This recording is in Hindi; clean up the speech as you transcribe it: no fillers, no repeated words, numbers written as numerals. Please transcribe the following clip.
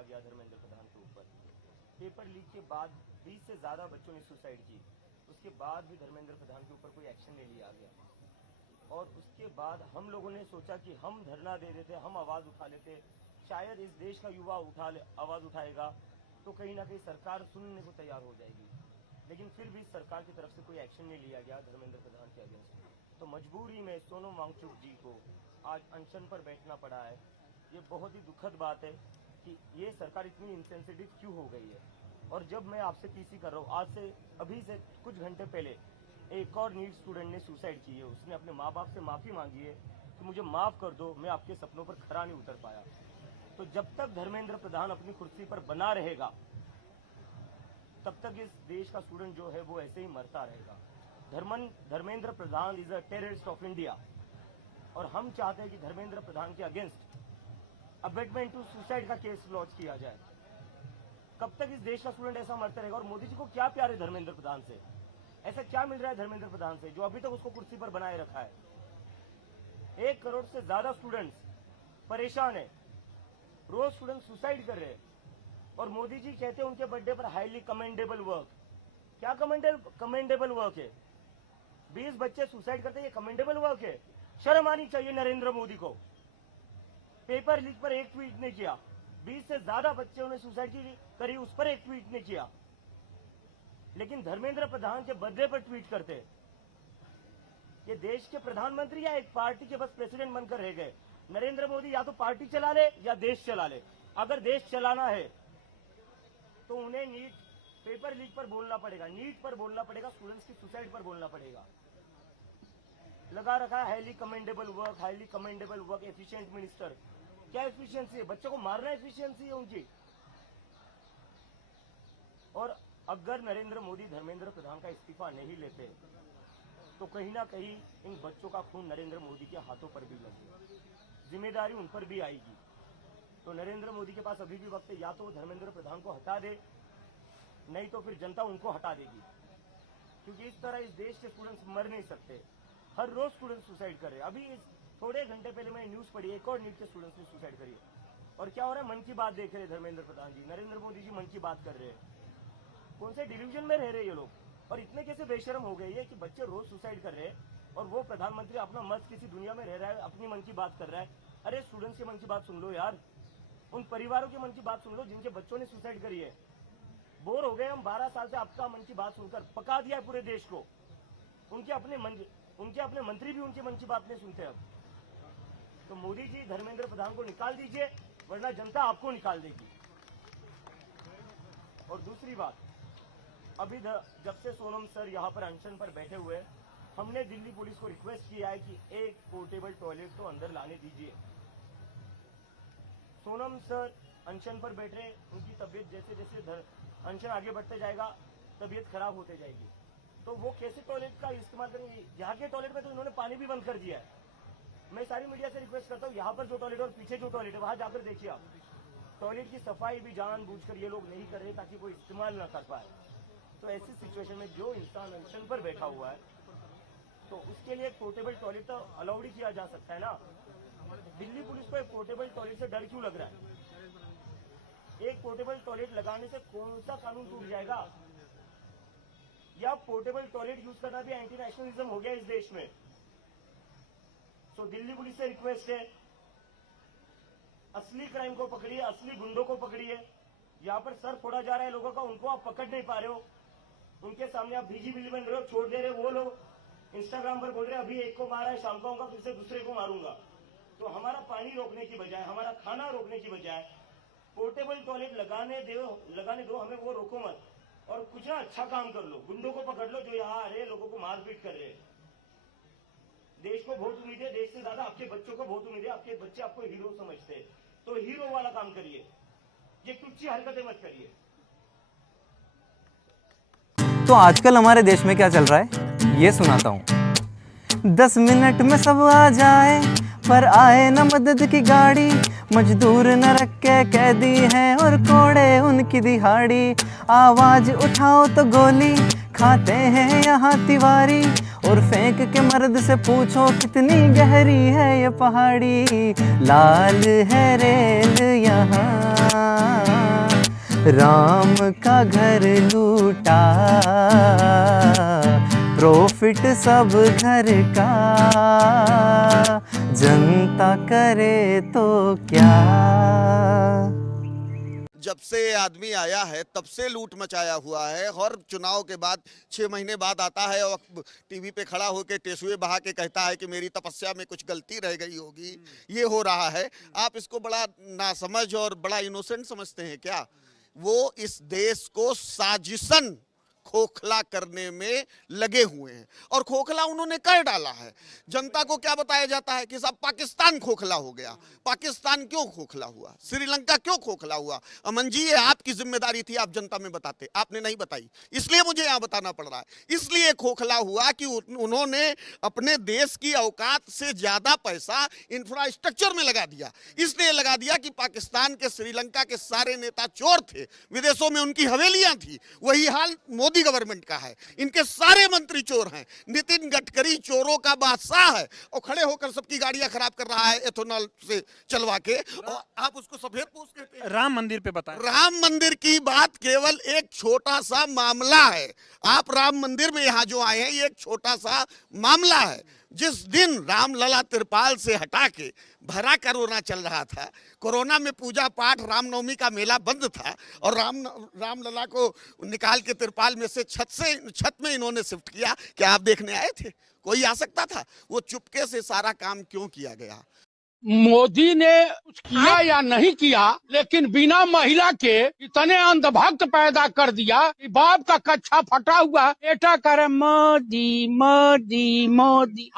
लिया गया धर्मेंद्र प्रधान के ऊपर। पेपर लीक के बाद 20 से ज़्यादा बच्चों ने सुसाइड की, उसके बाद भी धर्मेंद्र प्रधान के ऊपर कोई एक्शन नहीं लिया गया। और उसके बाद हम लोगों ने सोचा कि हम धरना दे देते, हम आवाज़ उठा लेते, शायद इस देश का युवा आवाज़ उठाएगा तो कहीं ना कहीं सरकार सुनने को तैयार हो जाएगी। लेकिन फिर भी सरकार की तरफ से कोई एक्शन नहीं लिया गया धर्मेंद्र प्रधान के अगेंस्ट। तो मजबूरी में सोनम वांगचुक जी को आज अनशन पर बैठना पड़ा है। ये बहुत ही दुखद बात है कि ये सरकार इतनी इंसेंसिटिव क्यों हो गई है। और जब मैं आपसे पीसी कर रहा हूँ, आज से अभी से कुछ घंटे पहले एक और नीट स्टूडेंट ने सुसाइड की है। उसने अपने माँ बाप से माफ़ी मांगी है कि मुझे माफ़ कर दो, मैं आपके सपनों पर खरा नहीं उतर पाया। तो जब तक धर्मेंद्र प्रधान अपनी कुर्सी पर बना रहेगा तब तक इस देश का स्टूडेंट जो है वो ऐसे ही मरता रहेगा। Dharmendra Pradhan is a terrorist of India और हम चाहते हैं कि धर्मेंद्र प्रधान के अगेंस्ट अबेटमेंट टू सुसाइड का केस लॉन्च किया जाए। कब तक इस देश का स्टूडेंट ऐसा मरता रहेगा। और मोदी जी को क्या प्यार है धर्मेंद्र प्रधान से, ऐसा क्या मिल रहा है धर्मेंद्र प्रधान से जो अभी तक उसको कुर्सी पर बनाए रखा है। 1 करोड़ से ज्यादा स्टूडेंट्स परेशान है, रोज स्टूडेंट सुसाइड कर रहे हैं और मोदी जी कहते हैं उनके बर्थडे पर हाईली कमेंडेबल वर्क। क्या कमेंडेबल वर्क है? 20 बच्चे सुसाइड करते हैं, ये कमेंडेबल वर्क है? शर्म आनी चाहिए नरेंद्र मोदी को। पेपर लीक पर एक ट्वीट नहीं किया, 20 से ज्यादा बच्चों ने सुसाइड करी, उस पर एक ट्वीट नहीं किया। लेकिन धर्मेंद्र प्रधान के बर्थडे पर ट्वीट करते। ये देश के प्रधानमंत्री या एक पार्टी के बस प्रेसिडेंट बनकर रह गए। नरेंद्र मोदी या तो पार्टी चला ले या देश चला ले। अगर देश चलाना है तो उन्हें नीट पेपर लीक पर बोलना पड़ेगा, नीट पर बोलना पड़ेगा, स्टूडेंट्स की सुसाइड पर बोलना पड़ेगा। लगा रखा है highly commendable work, highly commendable work, efficient minister. क्या एफिशिएंसी है? बच्चों को मारना एफिशिएंसी है उनकी। और अगर नरेंद्र मोदी धर्मेंद्र प्रधान का इस्तीफा नहीं लेते तो कहीं ना कहीं इन बच्चों का खून नरेंद्र मोदी के हाथों पर भी लगे, जिम्मेदारी उन पर भी आएगी। तो नरेंद्र मोदी के पास अभी भी वक्त है, या तो वो धर्मेंद्र प्रधान को हटा दे, नहीं तो फिर जनता उनको हटा देगी। क्योंकि इस तरह इस देश के स्टूडेंट्स मर नहीं सकते। हर रोज स्टूडेंट सुसाइड कर रहे हैं। अभी थोड़े घंटे पहले मैंने न्यूज पढ़ी, एक और नीट के स्टूडेंट्स ने सुसाइड करी है। और क्या हो रहा है? मन की बात देख रहे हैं धर्मेंद्र प्रधान जी, नरेंद्र मोदी जी मन की बात कर रहे हैं। कौन से डिवीजन में रह रहे हैं ये लोग? और इतने कैसे बेशर्म हो गए ये कि बच्चे रोज सुसाइड कर रहे हैं और वो प्रधानमंत्री अपना मस्त किसी दुनिया में रह रहा है, अपनी मन की बात कर रहा है। अरे स्टूडेंट्स के मन की बात सुन लो यार, उन परिवारों के मन की बात सुन लो जिनके बच्चों ने सुसाइड करी है। बोर हो गए हम 12 साल से आपका मन की बात सुनकर, पका दिया है पूरे देश को। उनके अपने मंत्री भी उनके मन की बात नहीं सुनते। अब तो मोदी जी धर्मेंद्र प्रधान को निकाल दीजिए, वरना जनता आपको निकाल देगी। और दूसरी बात, अभी जब से सोनम सर यहाँ पर अनशन पर बैठे हुए, हमने दिल्ली पुलिस को रिक्वेस्ट किया है कि एक पोर्टेबल टॉयलेट तो अंदर लाने दीजिए। सोनम सर अनशन पर बैठ रहे, उनकी तबीयत जैसे जैसे अनशन आगे बढ़ते जाएगा तबीयत खराब होते जाएगी, तो वो कैसे टॉयलेट का इस्तेमाल करेंगे? यहाँ के टॉयलेट में तो इन्होंने पानी भी बंद कर दिया है। मैं सारी मीडिया से रिक्वेस्ट करता हूँ, यहाँ पर जो टॉयलेट और पीछे जो टॉयलेट है वहां जाकर देखिए आप। टॉयलेट की सफाई भी जानबूझकर ये लोग नहीं कर रहे ताकि कोई इस्तेमाल ना कर पाए। तो ऐसी सिचुएशन में जो इंसान अनशन पर बैठा हुआ है तो उसके लिए एक पोर्टेबल टॉयलेट तो अलाउड ही किया जा सकता है ना। दिल्ली पुलिस को एक पोर्टेबल टॉयलेट से डर क्यों लग रहा है? एक पोर्टेबल टॉयलेट लगाने से कौन सा कानून टूट जाएगा? या पोर्टेबल टॉयलेट यूज करना भी एंटी नेशनलिज्म हो गया इस देश में। तो दिल्ली पुलिस से रिक्वेस्ट है, असली क्राइम को पकड़िए, असली गुंडों को पकड़िए। यहाँ पर सर फोड़ा जा रहा है लोगों का, उनको आप पकड़ नहीं पा रहे हो। उनके सामने आप भीजी बिल्ली बन रहे हो, छोड़ दे रहे हो। वो लोग इंस्टाग्राम पर बोल रहे हैं अभी एक को मारा है, शाम को आऊंगा फिर से दूसरे को मारूंगा। तो हमारा पानी रोकने की बजाय, हमारा खाना रोकने की बजाय पोर्टेबल टॉयलेट लगाने दो, हमें वो रोको मत। और कुछ ना अच्छा काम कर लो, गुंडों को पकड़ लो जो यहाँ आ रहे हैं, लोगों को मारपीट कर रहे हैं। देश को बहुत उम्मीद है, देश से ज्यादा आपके बच्चों को बहुत उम्मीद है। आपके बच्चे आपको हीरो समझते हैं, तो हीरो वाला काम करिए, ये टुच्ची हरकतें मत करिए। तो आजकल हमारे देश में क्या चल रहा है ये सुनाता हूँ। 10 मिनट में सब आ जाए पर आए न मदद की गाड़ी, मजदूर न रख के कैदी हैं और कोड़े उनकी दिहाड़ी। आवाज उठाओ तो गोली खाते हैं यहाँ तिवारी, और फेंक के मर्द से पूछो कितनी गहरी है ये पहाड़ी। लाल है रेल यहाँ राम का घर लूटा, प्रॉफिट सब घर का, जनता करे तो क्या। जब से आदमी आया है तब से लूट मचाया हुआ है। और चुनाव के बाद 6 महीने बाद आता है और टीवी पे खड़ा होकर टेसुए बहा के कहता है कि मेरी तपस्या में कुछ गलती रह गई होगी। ये हो रहा है। आप इसको बड़ा नासमझ और बड़ा इनोसेंट समझते हैं क्या? वो इस देश को साजिशन खोखला करने में लगे हुए हैं और खोखला उन्होंने कर डाला है। जनता को क्या बताया जाता है कि साहब पाकिस्तान खोखला हो गया। पाकिस्तान क्यों खोखला हुआ? श्रीलंका क्यों खोखला हुआ? अमन जी, ये आपकी जिम्मेदारी थी, आप जनता में बताते, आपने नहीं बताई, इसलिए मुझे यहाँ बताना पड़ रहा है। इसलिए खोखला हुआ कि उन्होंने अपने देश की औकात से ज्यादा पैसा इंफ्रास्ट्रक्चर में लगा दिया। इसलिए लगा दिया कि पाकिस्तान के, श्रीलंका के सारे नेता चोर थे, विदेशों में उनकी हवेलियां थी। वही हाल मोदी गवर्नमेंट का है। इनके सारे मंत्री चोर हैं। नितिन गडकरी चोरों का बादशाह है और खड़े होकर सबकी गाड़ियां खराब कर रहा है एथेनॉल से चलवा के, और आप उसको सफेद पोश कहते हैं। राम मंदिर पे बताएं। राम मंदिर की बात केवल एक छोटा सा मामला है। आप राम मंदिर में यहां जो आए हैं, ये एक छोटा सा मामला है। जिस दिन रामलला तिरपाल से हटा के भरा कोरोना चल रहा था, कोरोना में पूजा पाठ, रामनवमी का मेला बंद था और रामलला को निकाल के तिरपाल में से छत में इन्होंने शिफ्ट किया। क्या आप देखने आए थे? कोई आ सकता था? वो चुपके से सारा काम क्यों किया गया? मोदी ने कुछ किया या नहीं किया, लेकिन बिना महिला के इतने अंधभक्त पैदा कर दिया कि बाप का कच्छा फटा हुआ बेटा करे मोदी मोदी मोदी।